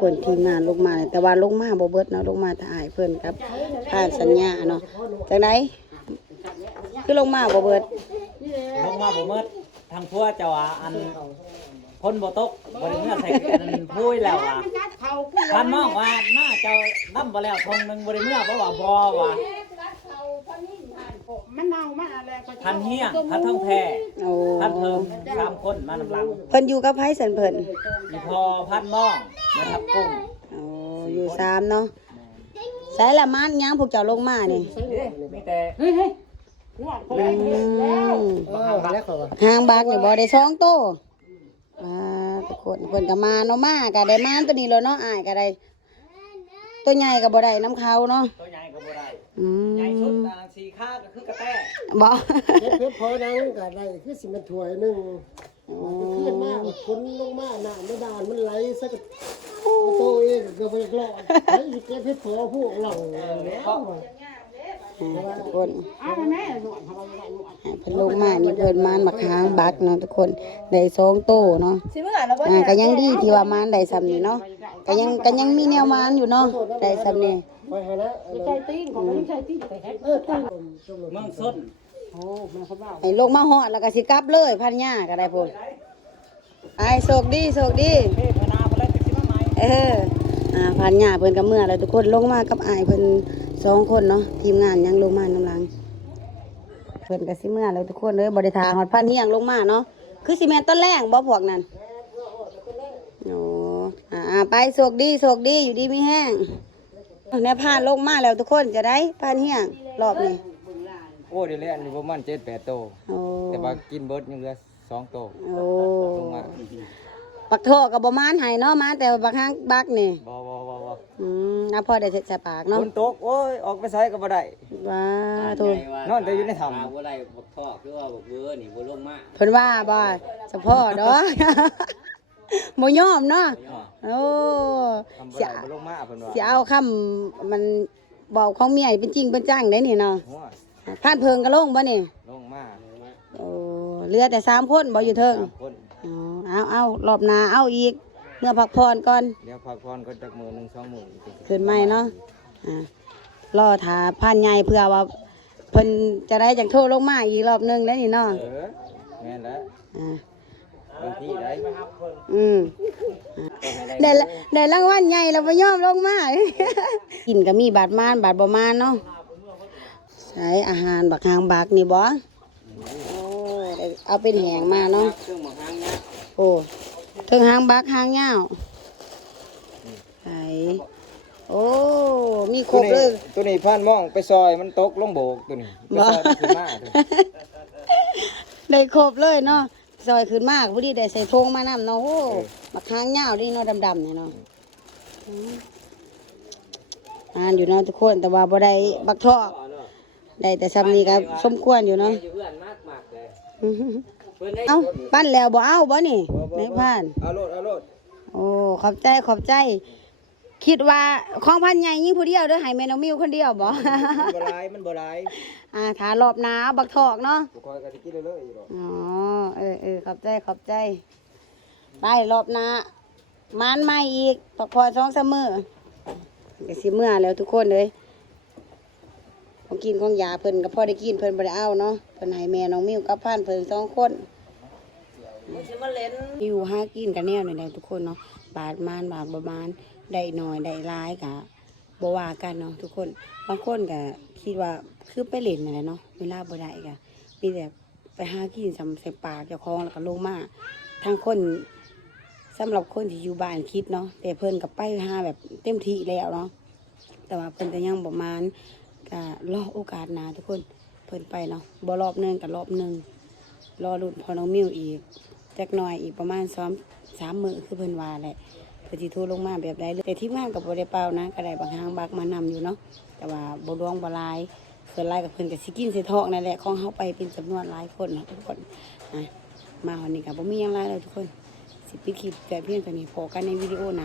คนทีมงานลงมาแต่ว่าลงมาบ่เบิดเนาะลงมาถ่ายเพิ่นครับผ่านสัญญาเนาะจังไดคือลงมาบ่เบิดลงมาบ่เมิดทางพัวเจ้าอันคนบ่ตกบ่ได้เมื่อใส่อันพุ้ยแล้วท่านน้องว่าน่าเจ้านํบ่แล้วทงนึงบ่ได้เมื่อเพราะว่าบ่ว่ามันเน่ามาอะไรก็ท่านเฮียงท่านท่องแท้ท่านเพิ่ม3คนมานำหลังเพิ่นอยู่กับไผสันเพิ่นอีพอพันน้องมาทับกุ้งอยู่3เนาะใส่ละมันยังพวกเจ้าลงมานี่มีแต่หางบักนี่บ่ได้2โตทุกคนเพิ่นก็มาเนาะมาก็ได้มาตัวนี้แล้วเนาะอ้ายก็ได้ตัวใหญ่ก็บ่ได้น้ำเขาเนาะตัวใหญ่ก็บ่ได้ใหญ่สุดสีข้าก็คือกระแตบ่เพชรพอนังก็ได้คือสิมันถ้วยนึงขึ้นมากคนลงมาหน้าไม่ดานมันไหลซะก็โตเองก็ไปกรอดไอ้เก็บเพชรพอพวกเราทุกคนเพิ่นลงมานี่เพิ่นมานมาค้างบักเนาะทุกคนได้2โตเนาะก็ยังดีที่ว่ามานได้ซ้ำนี่เนาะก็ยังมีแนวมานอยู่เนาะได้ซ้ำนี่ใจตีนของมันใจตีนเมืองส้นให้ลงมาฮอดแล้วก็สิกลับเลยพันย่าก็ได้พุ่นไปโชคดีพันย่าเพิ่นก็เมื่อแล้วทุกคนลงมากับอ้ายเพิ่น2คนเนาะทีมงานยังลงมานำหลังเพิ่นก็สิเมื่อแล้วทุกคนเด้อบริทาฮอดพันเฮียงลงมาเนาะคือสิแม่นต้นแรงบ่พวกนั้นโอ้ไปโชคดีอยู่ดีมีแห้งแน่ผ่านลงมาแล้วทุกคนจะได้พันเฮียงรอบนี้โอ้เดี๋ยวแรกนี่ประมาณ7-8 โตแต่ว่ากินเบิดยังเหลือ2 โตลงมาปักโถกับบ่มานให้เนาะมาแต่บักหางบักนี่บ่พอได้ใส่ปากเนาะฝนตกโอ้ยออกไปไสก็บ่ได้ว้าถูกนอนแต่อยู่ในถ้ำบ่ได้บักทอกหรือว่าบักเบือนี่บ่ลงมาเพิ่นว่าบ่เฉพาะดอกบ่ยอมเนาะโอ้สิบ่ลงมาเพิ่นว่าสิเอาคำมันบอกของเมียเป็นจริงเป็นจังได้นี่เนาะผ่านเพิงก็ลงบ่นี่ลงมาโอ้เหลือแต่3คนบ่อยู่เทิงเอารอบหน้าเอาอีกเมื่อพักผ่อนก่อนเดี๋ยวพักผ่อนก็จักมื้อนึง2 มื้อขึ้นใหม่เนาะรอถ้าพันใหญ่เพื่อว่าเพิ่นจะได้จังโทรลงมาอีกรอบนึงแล้วนี่เนาะแม่นแล้วบางทีได้รางวัลใหญ่แล้วบ่ยอมลงมากินก็มีบาดมานบาดบ่มานเนาะใช้อาหารบักหางบักนี่บ่เอาเป็นแหงมาเนาะโอ้ถึงหางบักหางยาวใส่โอ้มีครบเลยตัวนี้ผ่านมองไปซอยมันตกลงโบกตัวนี้ไปซอยขึ้นมาได้ครบเลยเนาะซอยขึ้นมากพอดีได้ใส่ธงมานำเนาะโอ้บักหางยาวนี่เนาะดำๆเนี่ยเนาะอยู่เนาะทุกคนแต่ว่าบ่ได้บักทอกได้แต่ซ้ำนี้ก็สมควรอยู่เนาะเอาปั้นแล้วบ่เอาบ่นี่ในผ่านเอาโลดโอ้ขอบใจคิดว่าของพันใหญ่ยิ่งผู้เดียวเด้อให้แม่น้องมิวคนเดียวบ่มันบ่หลายถ้ารอบหน้าบักทอกเนาะบ่ค่อยก็สิกินเลยๆอ๋อขอบใจไปรอบหน้ามานใหม่อีกพักผ่อน2-3 มื้อก็สิเมื่อแล้วทุกคนเลยของกินของยาเพิ่นก็พอได้กินเพิ่นบ่ได้เอาเนาะเพิ่นให้แม่น้องมิวกับพันเพิ่น2 คนอยู่หากินกันแนวนี่แหละทุกคนเนาะบาทมานบาทประมาณได้หน่อยได้หลายกะบ่ว่ากันเนาะทุกคนบางคนก็คิดว่าคือไปเล่นนั่นแหละเนาะเวลาบ่ได้ก็มีแต่ไปหากินสำใส่ปากเจ้าของแล้วก็ลงมาทางคนสำหรับคนที่อยู่บ้านคิดเนาะแต่เพิ่นก็ไปหาแบบเต็มที่แล้วเนาะแต่ว่าเพิ่นก็ยังประมาณก็รอโอกาสหน้าทุกคนเพิ่นไปเนาะบ่รอบนึงก็รอบนึงรอรุ่นพอน้องมิวอีกจักหน่อยอีกประมาณ3 มื้อคือเพิ่นว่าแหละเพิ่นสิโทรลงมาแบบใดเลยแต่ทีมงานก็บ่ได้เปล่านะก็ได้บางหางบักมานำอยู่เนาะแต่ว่าบ่ดวงบ่หลายส่วนหลายกับเพิ่นก็สิกินสิทอกนั่นแหละของเฮาไปเป็นจำนวนหลายคนเนาะทุกคนมาวันนี้ก็บ่มีหยังหลายเลยทุกคนสิปิดคลิปแต่เพียงเท่านี้พอกันในวิดีโอนะ